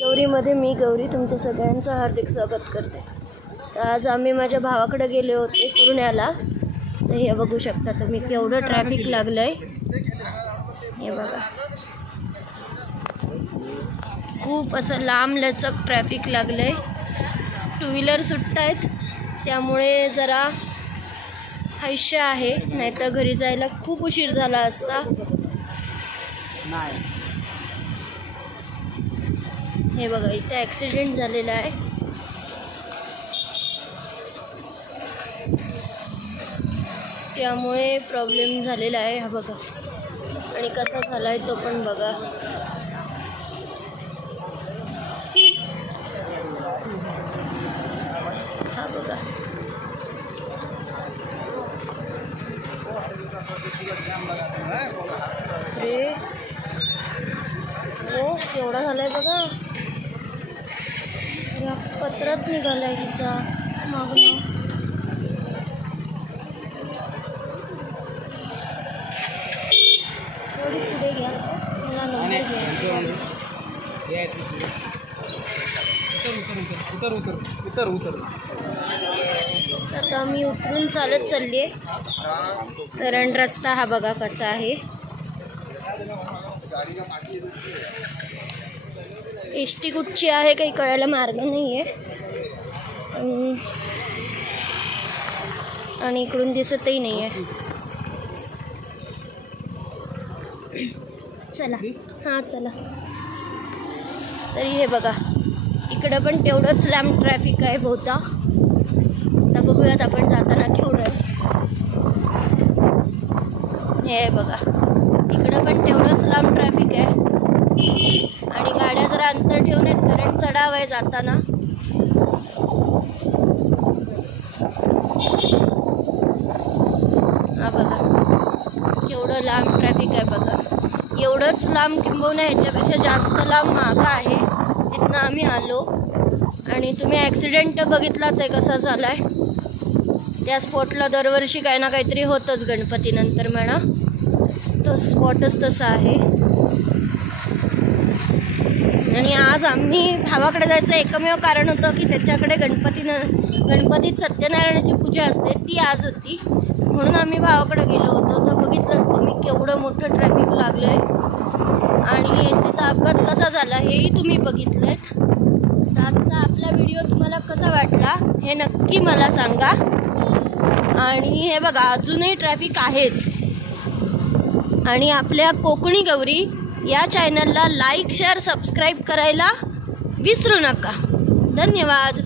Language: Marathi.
गौरीमध्ये मी गौरी तुमच्या सगळ्यांचं हार्दिक स्वागत करते। तर आज आम्ही माझ्या भावाकडे गेले होते पुण्याला। तर हे बघू शकता तुम्ही केवढं ट्रॅफिक लागलंय। हे बघा खूप असं लांब लचक ट्रॅफिक लागलंय। टू व्हीलर सुटतायत त्यामुळे जरा हैश आहे, नाहीतर घरी जायला खूप उशीर झाला असता। हे बघा इथे ॲक्सिडेंट झालेला आहे। त्यामुळे प्रॉब्लेम झालेला आहे। हा बघा आणि कसा झालाय तो पण बघा। हा बघा अरे हो केवढा झालाय बघा। पत्रात निघालाय हिचा मागून। थोडी पुढे घ्या, मला नंबर घ्या। आता मी उतरून चालत चालली आहे, कारण रस्ता हा बघा कसा आहे। एसटी कुठची आहे काही कळायला मार्ग नाही आहे, आणि इकडून दिसतही नाही आहे। चला हां चला। तरी हे बघा इकडं पण तेवढंच लांब ट्रॅफिक आहे बहुता। आता बघूयात आपण जाताना केवढं आहे। हे बघा इकडं पण तेवढंच लांब ट्रॅफिक आहे, आणि गाड्या जरा अंतर ठेवून आहेत कारण चढाव आहे जाताना। हा बघा केवढं लांब ट्रॅफिक आहे बघा। एवढंच लांब किंबहुना ह्याच्यापेक्षा जास्त लांब मागं आहे जिथनं आम्ही आलो। आणि तुम्ही ॲक्सिडेंट बघितलाच आहे कसा झालाय। त्या स्पॉटला दरवर्षी काही ना काहीतरी होतंच गणपतीनंतर म्हणा, तो स्पॉटच तसा आहे। आणि आज आम्ही भावाकडे जायचं एकमेव कारण होतं की त्याच्याकडे गणपतीत सत्यनारायणाची पूजा असते, ती आज होती म्हणून आम्ही भावाकडे गेलो होतो। तर बघितलं तुम्ही केवढं मोठं ट्रॅफिक लागलंय, आणि एसटीचा अपघात कसा झाला हेही तुम्ही बघितलंत। तर आजचा आपला व्हिडिओ तुम्हाला कसा वाटला हे नक्की मला सांगा। आणि हे बघा अजूनही ट्रॅफिक आहेच। आणि आपल्या कोकणी गौरी या चॅनलला लाईक शेअर सबस्क्राईब करायला विसरू नका। धन्यवाद।